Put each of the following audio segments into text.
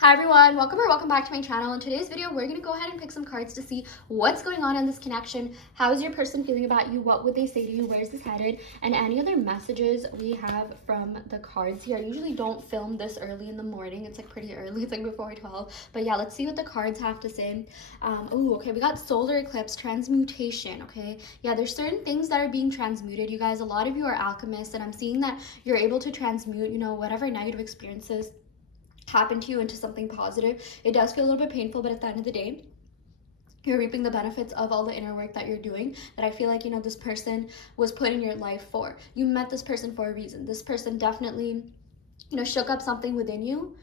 Hi everyone, welcome back to my channel. In today's video, we're going to go ahead and pick some cards to see what's going on in this connection. How is your person feeling about you? What would they say to you? Where's this headed? And any other messages we have from the cards here. I usually don't film this early in the morning. It's like pretty early. It's like before 12. But yeah, let's see what the cards have to say. Okay, we got solar eclipse, transmutation, okay? Yeah, there's certain things that are being transmuted, you guys. A lot of you are alchemists, and I'm seeing that you're able to transmute, whatever negative experiences happen to you into something positive. It does feel a little bit painful, but at the end of the day, you're reaping the benefits of all the inner work that you're doing, that I feel like, this person was put in your life for. You met this person for a reason. This person definitely, shook up something within you.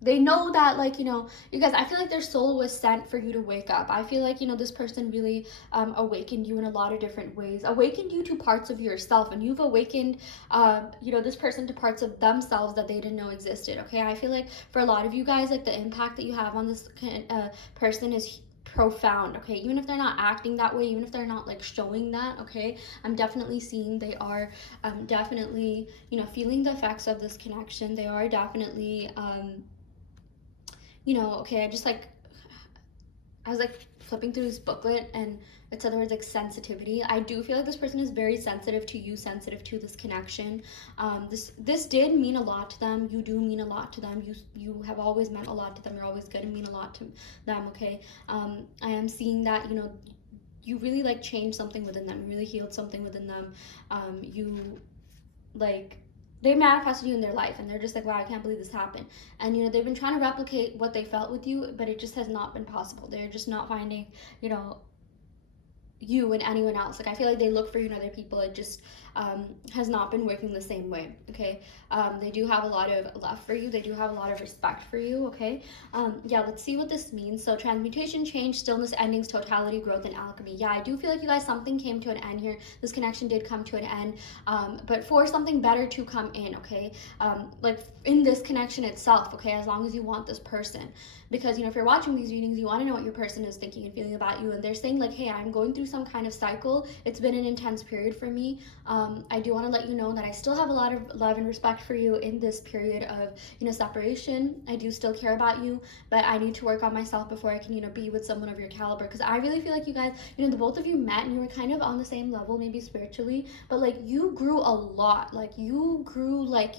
They know that, like, you guys, I feel like their soul was sent for you to wake up. I feel like, this person really awakened you in a lot of different ways, awakened you to parts of yourself, and you've awakened this person to parts of themselves that they didn't know existed. Okay, I feel like for a lot of you guys, like, the impact that you have on this person is profound. Okay, even if they're not acting that way, even if they're not like showing that, okay, I'm definitely seeing they are definitely feeling the effects of this connection. They are definitely okay, I was like flipping through this booklet, and it said the words like sensitivity. I do feel like this person is very sensitive to you, sensitive to this connection. This did mean a lot to them. You do mean a lot to them. You have always meant a lot to them. You're always going to mean a lot to them. Okay, I am seeing that you really like changed something within them. You really healed something within them. You like they manifested you in their life, and they're just like, wow, I can't believe this happened. And they've been trying to replicate what they felt with you, but it just has not been possible. They're just not finding you and anyone else. Like, I feel like they look for you in other people. It just has not been working the same way. Okay, they do have a lot of love for you. They do have a lot of respect for you. Okay, yeah, let's see what this means. So transmutation, change, stillness, endings, totality, growth, and alchemy. Yeah, I do feel like you guys, something came to an end here. This connection did come to an end, but for something better to come in. Okay, like in this connection itself. Okay, as long as you want this person, because if you're watching these readings, you want to know what your person is thinking and feeling about you, and they're saying like, hey, I'm going through some kind of cycle. It's been an intense period for me. I do want to let you know that I still have a lot of love and respect for you in this period of separation. I do still care about you, but I need to work on myself before I can be with someone of your caliber, because I really feel like you guys, the both of you met and you were kind of on the same level, maybe spiritually, but like you grew a lot. Like you grew like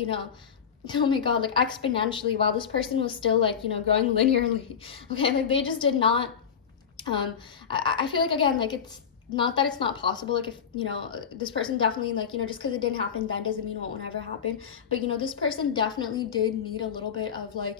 oh my god, like exponentially, while this person was still like growing linearly. Okay, like they just did not I feel like, again, like, it's not that it's not possible. Like, if this person definitely, like, just because it didn't happen then doesn't mean it won't ever happen. But this person definitely did need a little bit of like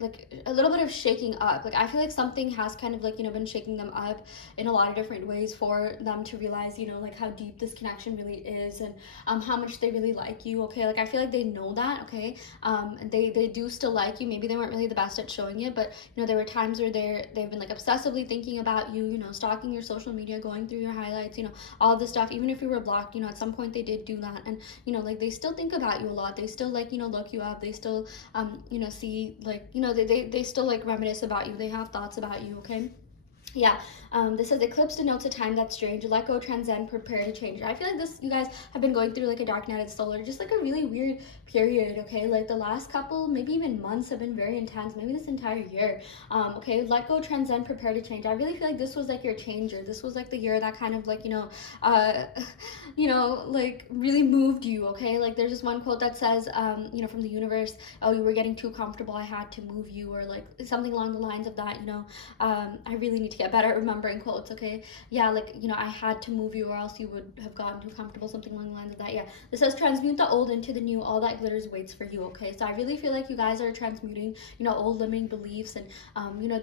like a little bit of shaking up. Like, I feel like something has kind of like been shaking them up in a lot of different ways for them to realize like how deep this connection really is, and how much they really like you. Okay, like I feel like they know that. Okay, and they do still like you. Maybe they weren't really the best at showing it, but there were times where they've been like obsessively thinking about you, stalking your social media, going through your highlights, all this stuff. Even if you were blocked, at some point they did do that. And like they still think about you a lot. They still like look you up. They still see like they still like reminisce about you. They have thoughts about you. Okay, yeah. This says eclipse denotes a time that's strange. Let go, transcend, prepare to change. I feel like this, you guys have been going through like a dark night of solar, just like a really weird period. Okay, like the last couple, maybe even months, have been very intense. Maybe this entire year. Okay, let go, transcend, prepare to change. I really feel like this was like your changer. This was like the year that kind of like like really moved you. Okay, like there's this one quote that says from the universe, oh, you were getting too comfortable, I had to move you, or like something along the lines of that. I really need to get better at remembering quotes. Okay, yeah, like I had to move you or else you would have gotten too comfortable, something along the lines of that. Yeah, this says transmute the old into the new, all that glitters waits for you. Okay, so I really feel like you guys are transmuting old limiting beliefs, and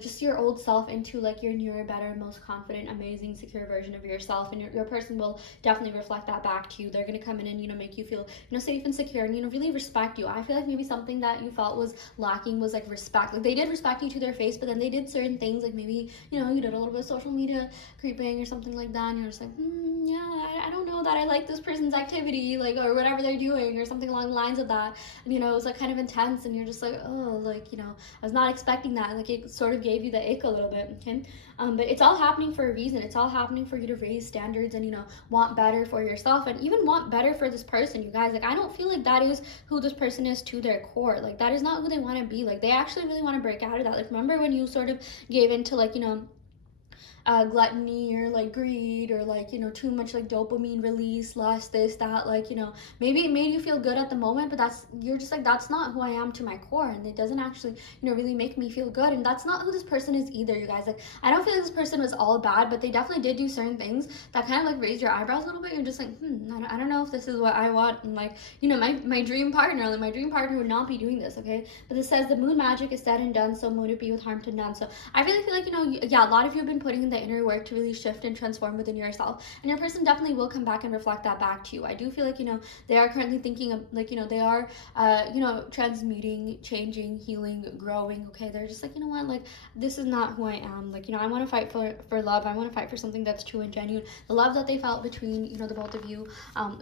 just your old self into like your newer, better, most confident, amazing, secure version of yourself. And your person will definitely reflect that back to you. They're going to come in and make you feel safe and secure, and really respect you. I feel like maybe something that you felt was lacking was like respect. Like they did respect you to their face, but then they did certain things like maybe you did a little bit of social media creeping or something like that, and you're just like, yeah, I don't know that I like this person's activity, like, or whatever they're doing, or something along the lines of that. And it was like kind of intense, and you're just like, oh, like, I was not expecting that. Like, it sort of gave you the ick a little bit. Okay. But it's all happening for a reason. It's all happening for you to raise standards and want better for yourself, and even want better for this person, you guys. Like, I don't feel like that is who this person is to their core. Like, that is not who they want to be. Like, they actually really want to break out of that. Like, remember when you sort of gave into like gluttony or like greed, or like too much like dopamine release, lust, this, that, like maybe it made you feel good at the moment, but you're just like, that's not who I am to my core, and it doesn't actually really make me feel good. And that's not who this person is either, you guys. Like, I don't feel like this person was all bad, but they definitely did do certain things that kind of like raised your eyebrows a little bit. You're just like, I don't know if this is what I want. And like, my dream partner, like, my dream partner would not be doing this. Okay. But this says the moon magic is said and done, so moon it be with harm to none. So I really feel like yeah, a lot of you have been putting in the inner work to really shift and transform within yourself, and your person definitely will come back and reflect that back to you. I do feel like they are currently thinking of like they are transmuting, changing, healing, growing. Okay, they're just like, what, like, this is not who I am. Like, I want to fight for love. I want to fight for something that's true and genuine. The love that they felt between the both of you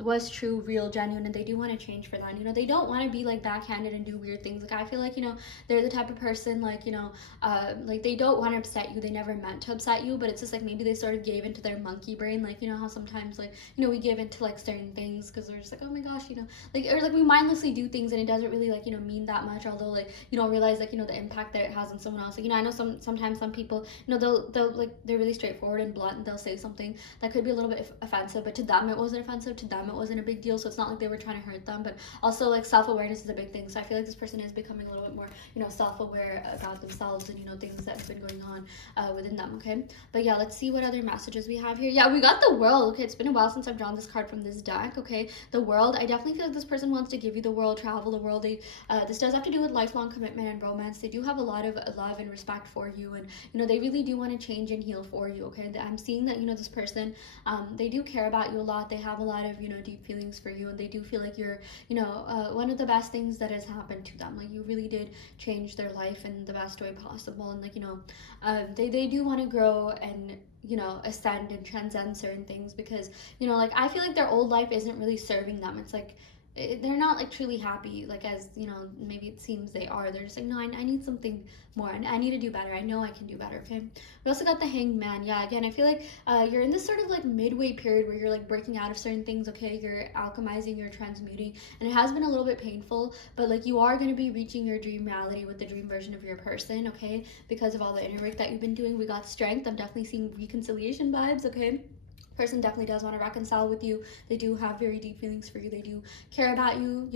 was true, real, genuine, and they do want to change for that. They don't want to be like backhanded and do weird things. Like, I feel like they're the type of person like like, they don't want to upset you. They never meant to upset you, but it's just like maybe they sort of gave into their monkey brain. Like, how sometimes like we give into like certain things because we're just like, oh my gosh, like, or like we mindlessly do things and it doesn't really like mean that much, although like you don't realize like the impact that it has on someone else. Like, I know sometimes some people they'll like, they're really straightforward and blunt, and they'll say something that could be a little bit offensive, but to them it wasn't offensive, to them it wasn't a big deal. So it's not like they were trying to hurt them. But also, like, self-awareness is a big thing. So I feel like this person is becoming a little bit more self-aware about themselves and things that have been going on within them. Okay. But yeah, let's see what other messages we have here. Yeah, we got the World. Okay, it's been a while since I've drawn this card from this deck. Okay, the World. I definitely feel like this person wants to give you the world, travel the world. This does have to do with lifelong commitment and romance. They do have a lot of love and respect for you, and they really do want to change and heal for you. Okay, I'm seeing that this person, they do care about you a lot. They have a lot of deep feelings for you, and they do feel like you're one of the best things that has happened to them. Like, you really did change their life in the best way possible, and like they do want to grow and ascend and transcend certain things, because like, I feel like their old life isn't really serving them. It's like they're not like truly happy, like, as maybe it seems they are. They're just like, no, I need something more, and I need to do better. I know I can do better. Okay, we also got the Hanged Man. Yeah, again, I feel like you're in this sort of like midway period where you're like breaking out of certain things. Okay, you're alchemizing, you're transmuting, and it has been a little bit painful, but like, you are going to be reaching your dream reality with the dream version of your person. Okay, because of all the inner work that you've been doing. We got Strength. I'm definitely seeing reconciliation vibes. Okay, person definitely does want to reconcile with you. They do have very deep feelings for you. They do care about you.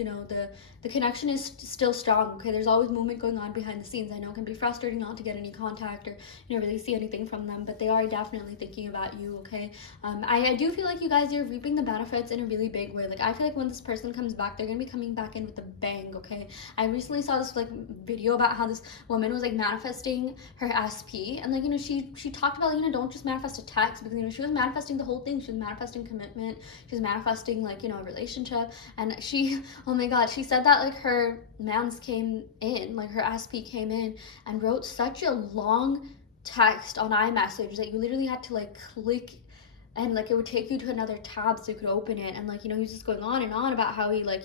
The connection is still strong. Okay, there's always movement going on behind the scenes. I know it can be frustrating not to get any contact or really see anything from them, but they are definitely thinking about you. Okay, I do feel like you guys, you're reaping the benefits in a really big way. Like, I feel like when this person comes back, they're gonna be coming back in with a bang. Okay, I recently saw this like video about how this woman was like manifesting her SP, and like she talked about don't just manifest a text, because she was manifesting the whole thing. She was manifesting commitment. She was manifesting like a relationship, and she, oh my god, she said that like her mans came in, like her SP came in and wrote such a long text on iMessage that you literally had to like click, and like it would take you to another tab so you could open it. And like he was just going on and on about how he like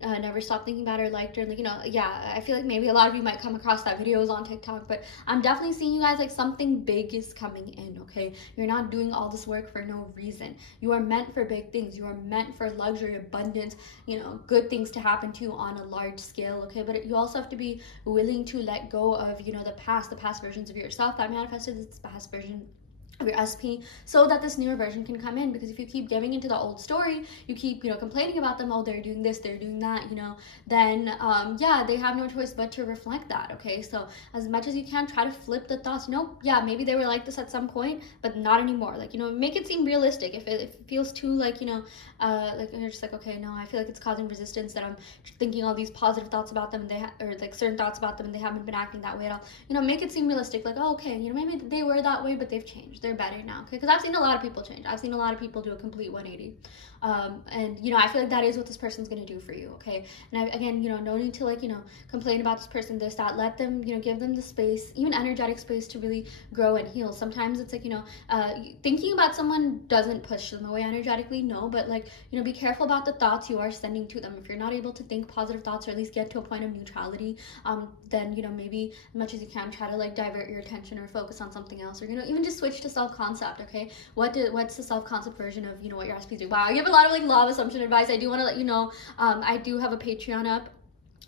never stopped thinking about her, liked her, and like yeah, I feel like maybe a lot of you might come across that videos on TikTok, but I'm definitely seeing you guys like something big is coming in. Okay, you're not doing all this work for no reason. You are meant for big things. You are meant for luxury, abundance, good things to happen to you on a large scale. Okay, but you also have to be willing to let go of the past versions of yourself that manifested this past version of your SP, so that this newer version can come in. Because if you keep giving into the old story, you keep complaining about them, oh, they're doing this, they're doing that, then yeah, they have no choice but to reflect that. Okay, so as much as you can, try to flip the thoughts. Nope, yeah, maybe they were like this at some point, but not anymore. Like make it seem realistic. If it feels too like like you're just like, okay, no, I feel like it's causing resistance, that I'm thinking all these positive thoughts about them, and or like certain thoughts about them, and they haven't been acting that way at all. Make it seem realistic. Like, oh, okay, maybe they were that way, but they've changed. they're better now, okay? Because I've seen a lot of people change. I've seen a lot of people do a complete 180. And you know, I feel like that is what this person's gonna do for you, okay? And again, you know, no need to like, you know, complain about this person, this, that. Let them, you know, give them the space, even energetic space, to really grow and heal. Sometimes it's like, you know, thinking about someone doesn't push them away energetically, no, but like, you know, be careful about the thoughts you are sending to them. If you're not able to think positive thoughts, or at least get to a point of neutrality, then, you know, maybe as much as you can, try to like divert your attention or focus on something else, or, you know, even just switch to self-concept, okay? What's the self-concept version of, you know, what your SPs do? Wow, you have a lot of like law of assumption advice. I do want to let you know, I do have a Patreon up,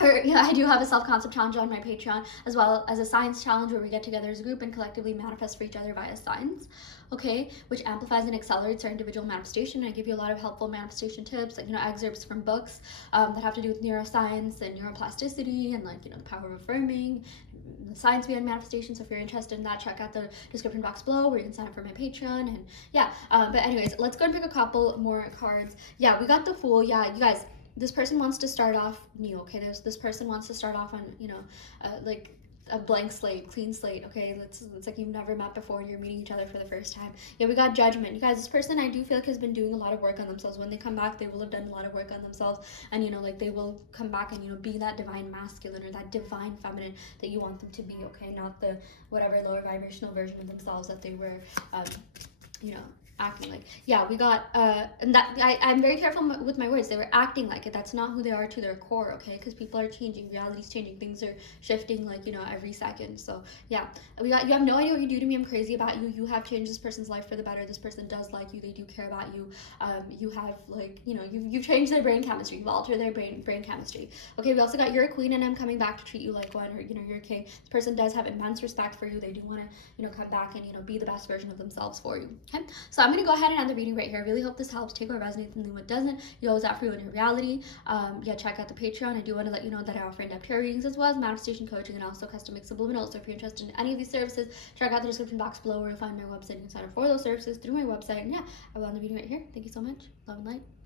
or yeah, I do have a self-concept challenge on my Patreon, as well as a science challenge where we get together as a group and collectively manifest for each other via signs, okay, which amplifies and accelerates our individual manifestation. And I give you a lot of helpful manifestation tips, like, you know, excerpts from books that have to do with neuroscience and neuroplasticity, and like, you know, the power of affirming, the science behind manifestation. So if you're interested in that, check out the description box below where you can sign up for my Patreon. And yeah, but anyways, let's go and pick a couple more cards. Yeah, we got the Fool. Yeah, you guys, this person wants to start off new, okay? This person wants to start off on, you know, like a blank slate, clean slate, okay? It's like you've never met before and you're meeting each other for the first time. Yeah, we got Judgment. You guys, this person, I do feel like, has been doing a lot of work on themselves. When they come back, they will have done a lot of work on themselves, and, you know, like, they will come back and, you know, be that divine masculine or that divine feminine that you want them to be, okay? Not the whatever lower vibrational version of themselves that they were, you know, acting like. Yeah, we got and that I'm very careful with my words. They were acting like it. That's not who they are to their core, okay? Because people are changing, reality's changing, things are shifting, like, you know, every second. So yeah, we got, you have no idea what you do to me. I'm crazy about you. You have changed this person's life for the better. This person does like you. They do care about you. You have, like, you know, you've changed their brain chemistry. You've altered their brain chemistry. Okay, we also got you're a queen and I'm coming back to treat you like one, or, you know, you're a king. This person does have immense respect for you. They do want to, you know, come back and, you know, be the best version of themselves for you. Okay, so I'm going to go ahead and end the reading right here. I really hope this helps. Take what resonates and leave what doesn't. You always that for you in your reality. Yeah, check out the Patreon. I do want to let you know that I offer in-depth tarot readings, as well as manifestation coaching, and also custom mixed subliminals. So if you're interested in any of these services, check out the description box below where you'll find my website. You can sign up for those services through my website. And yeah, I will end the reading right here. Thank you so much. Love and light.